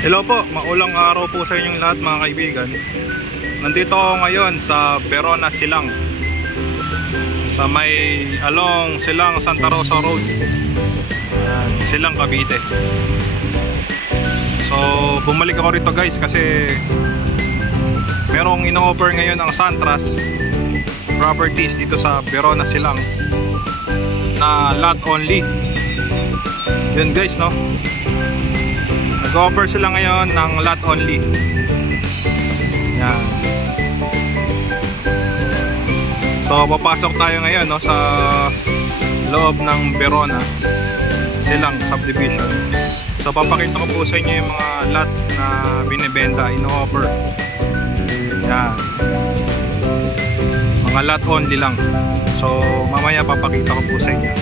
Hello po, maulang araw po sa inyong lahat mga kaibigan. Nandito ako ngayon sa Verona Silang, sa may along Silang Santa Rosa Road, Silang Cavite. So bumalik ako rito guys kasi merong ino-offer ngayon ang Santras Properties dito sa Verona Silang na lot only. Yun guys, no, nag-offer sila ngayon ng lot only. Yan. So papasok tayo ngayon, no, sa loob ng Verona Silang subdivision. So papakita ko po sa inyo yung mga lot na binibenta, ino-offer. Yan. Mga lot only lang. So mamaya papakita ko po sa inyo.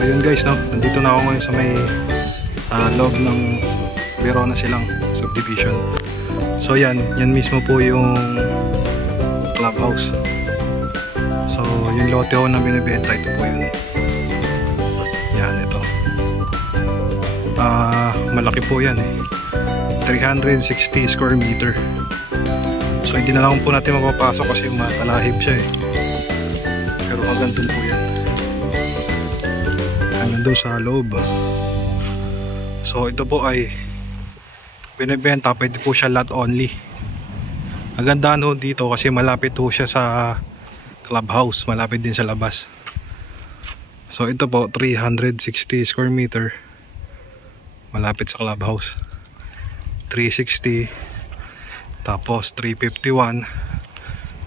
Ayun guys, no, nandito na ako ngayon sa may loob ng Verona Silang subdivision. So yan mismo po yung clubhouse. So yung lote ho na binibenta, ito po yun. Yan, ito. Malaki po yan eh. 360 square meter. So hindi na lang po natin mapapasok kasi matalahib siya eh. Pero hanggang dun po yan, doon sa loob. So ito po ay binibenta, pwede po siya lot only. Ang gandaan ho dito kasi malapit po siya sa clubhouse, malapit din sa labas. So ito po 360 square meter, malapit sa clubhouse. 360, tapos 351,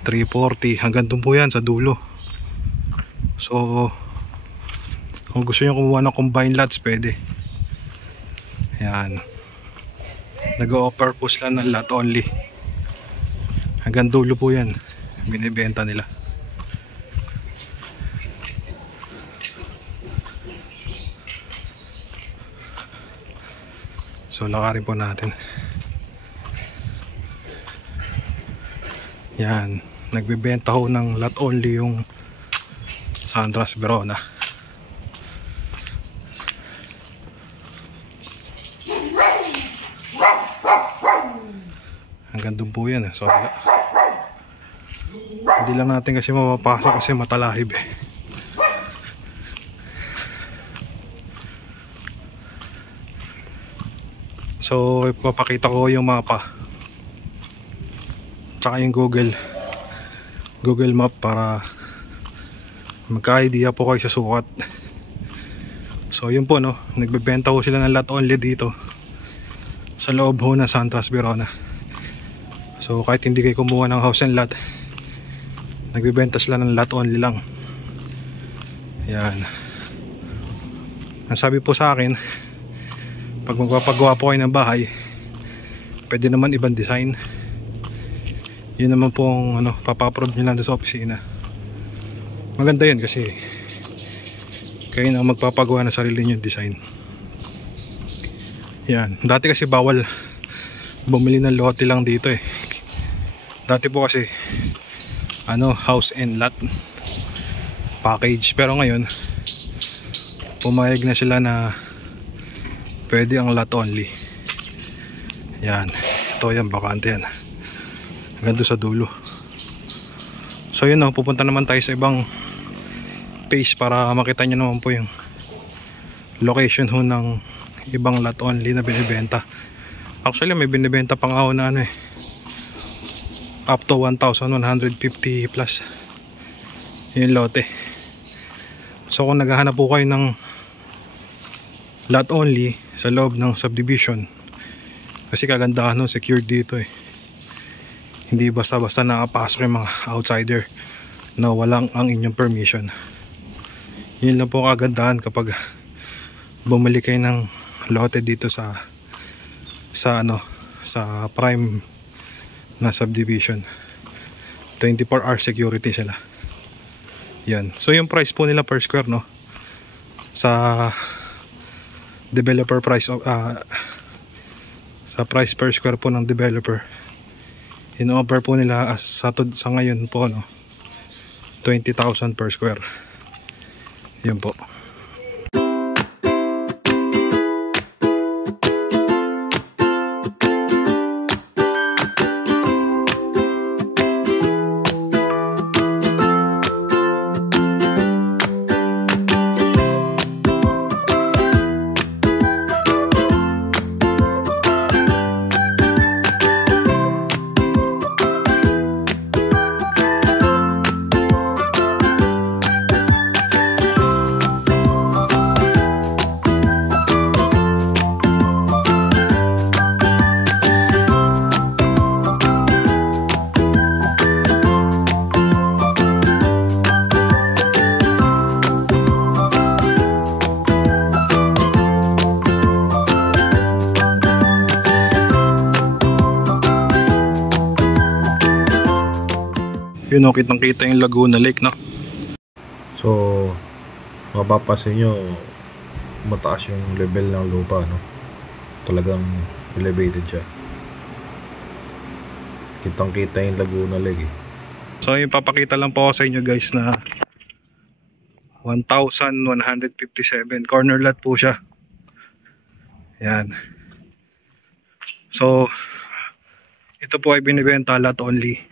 340, hanggang doon po yan sa dulo. So kung gusto nyo kumuha ng combined lots, pwede. Ayan, nag-o-offer po sila ng lot only. Hanggang dulo po yan binibenta nila. So lakarin po natin. Yan, nagbibenta ho ng lot only yung Santras Verona. Hanggang doon po yan eh. So hindi lang natin kasi mapapasok kasi matalahib eh. So ipapakita ko yung mapa tsaka yung Google Map para magka-idea po kayo sa sukat. So yun po, no, nagbebenta ko sila ng lot only dito sa loob ho ng Santras Verona. So kahit hindi kayo kumuha ng house and lot, nagbebenta sila ng lot only lang. Yan. Ang sabi po sa akin, pag magpapagawa po kayo ng bahay, pwede naman ibang design. Yun naman pong papaprove nyo lang sa opisina. Maganda yun kasi kayo na magpapagawa ng sarili niyong design. Yan, dati kasi bawal bumili ng lote lang dito eh. Dati po kasi house and lot package, pero ngayon pumayag na sila na pwede ang lot only. Yan, ito yan, bakante yan hanggang doon sa dulo. So yun, pupunta naman tayo sa ibang page para makita nyo naman po yung location ng ibang lot only na binibenta. Actually may binibenta pang ako na up to 1,150 plus yung lote. So kung naghahanap po kayo ng lot only sa loob ng subdivision, kasi kagandahan secured dito hindi basta-basta nakapasok yung mga outsider na walang ang inyong permission. Yun lang po kagandahan kapag bumili kayo ng lote dito sa prime na subdivision. 24-hour security sila. Yan. So yung price po nila per square sa developer price sa price per square po ng developer, in-offer po nila sa ngayon po 20,000 per square. Yun po. Yun, kitang kita yung Laguna Lake So mapapansin nyo mataas yung level ng lupa talagang elevated siya. Kitang kita yung Laguna Lake So yung papakita lang po ako sa inyo guys na 1,157 corner lot po siya. Yan. So ito po ay binibenta lot only.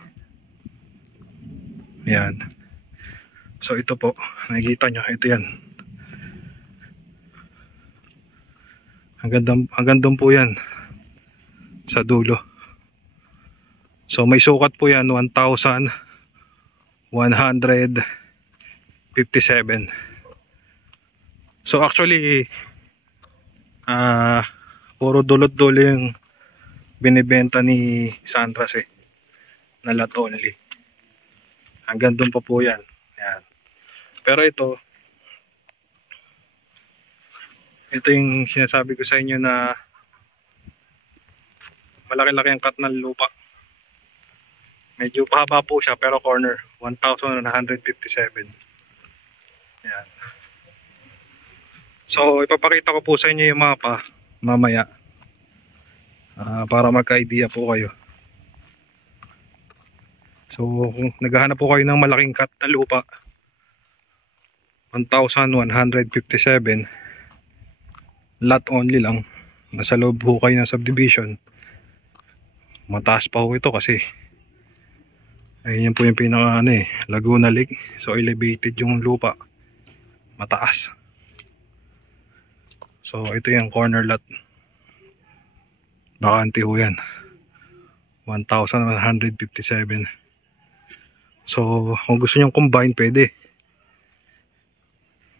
Yan. So ito po, nakikita nyo, ito yan. Hanggang doon po yan sa dulo. So may sukat po yan 1,157. So actually puro dulot-dulo yung binibenta ni Sandras na lot only. Hanggang doon pa po yan. Yan. Pero ito yung sinasabi ko sa inyo na malaki-laki ang cut ng lupa. Medyo pahaba po siya pero corner 1,157. Yan. So ipapakita ko po sa inyo yung mapa mamaya para magka-idea po kayo. So kung naghahanap po kayo ng malaking cut na lupa, 1,157 lot only lang, nasa loob po kayo ng subdivision. Mataas pa po ito kasi ayun po yung pinaka Laguna Lake. So elevated yung lupa, mataas. So ito yung corner lot, bakante ho yan, 1,157. So kung gusto nyo combine, pwede.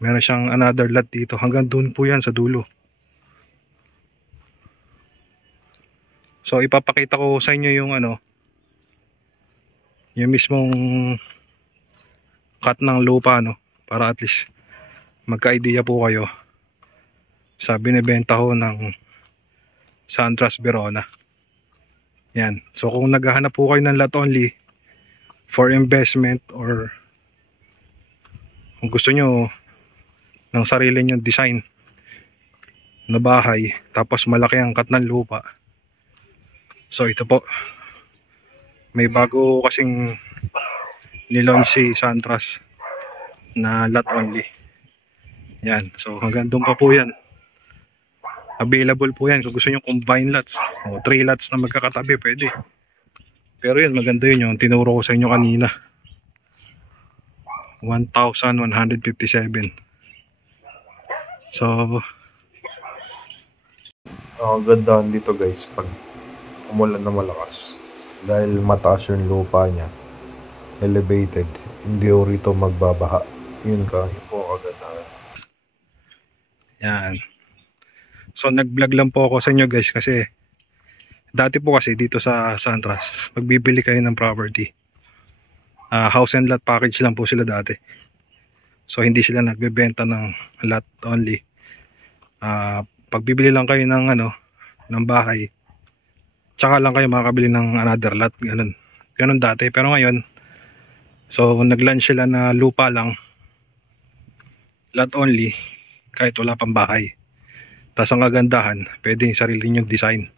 Meron siyang another lot dito, hanggang dun po yan sa dulo. So ipapakita ko sa inyo yung yung mismong cut ng lupa para at least magka-idea po kayo sa binibenta ho ng Sandras Verona. Yan. So kung naghahanap po kayo ng lot only for investment or Kung gusto nyo ng sarili nyo design na bahay, tapos malaki ang cut ng lupa, so ito po, may bago kasing nilaunch si Santras na lot only. Yan, so hanggang doon pa po yan. Available po yan kung gusto nyo combine lots o 3 lots na magkakatabi, pwede. Pero yun, maganda yun yung tinuro ko sa inyo kanina, 1,157. So Ang ganda dito guys pag umulan na malakas. Dahil mataas yung lupa niya, elevated, hindi ho rito magbabaha. Yun po kagandahan. yan. So nag-vlog lang po ako sa inyo guys kasi dati po kasi dito sa Santras, magbibili kayo ng property, house and lot package lang po sila dati. So hindi sila nagbebenta ng lot only. Pagbibili lang kayo ng ng bahay, tsaka lang kayo makakabili ng another lot, ganun dati. Pero ngayon, so nag-launch sila na lupa lang, lot only, kahit wala pang bahay. Tapos ang kagandahan, pwede yung sarili nyong design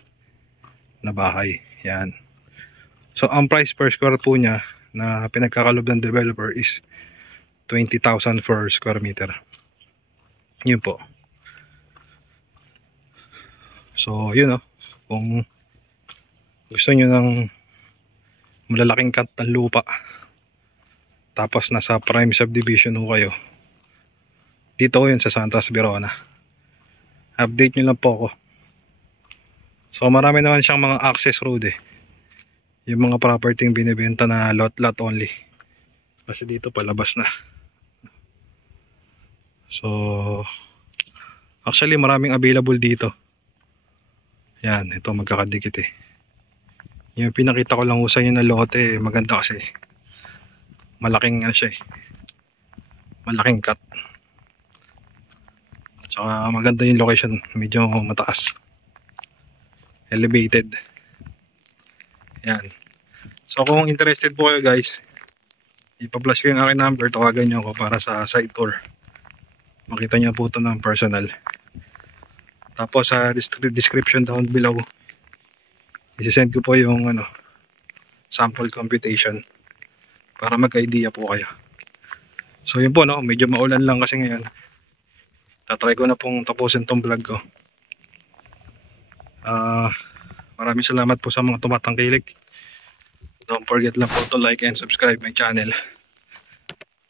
na bahay. Yan. So ang price per square po niya na pinagkakalob ng developer is 20,000 per square meter. Yun po. So yun kung gusto nyo ng malalaking cut ng lupa, tapos nasa prime subdivision ho kayo, dito ko yun sa Santras, Verona. Update nyo lang po ako. So marami naman siyang mga access road yung mga property yung binibenta na lot only, kasi dito palabas na. So actually maraming available dito. Yan, ito magkakadikit yung pinakita ko lang sa inyo na lote, maganda kasi malaking siya malaking cut, tsaka maganda yung location, medyo mataas, elevated. Yan. So kung interested po kayo guys, ipa-flash ko yung aking number, tawagan nyo ako para sa site tour. Makita nyo po ito ng personal. Tapos sa description down below, isisend ko po yung sample computation para mag-idea po kayo. So yun po, medyo maulan lang kasi ngayon. Tatry ko na pong tapusin tong vlog ko. Maraming salamat po sa mga tumatangkilik. Don't forget lang po to like and subscribe my channel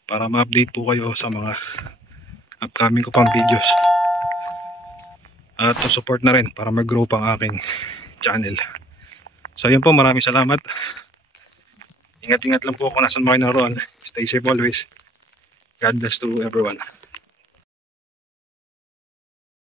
para ma-update po kayo sa mga upcoming ko pang videos. At to support na rin para mag-grow pang aking channel. So yun po, maraming salamat. Ingat-ingat lang po kung nasan mo kayo naroon. Stay safe always. God bless to everyone.